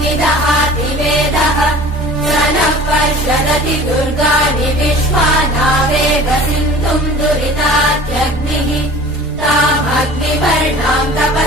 निदहाति वेदः स नः पर्षदति दुर्गाणि विश्वानावेव सिन्धुम् दुरितात्यग्निः तामग्निवर्णाम् तपः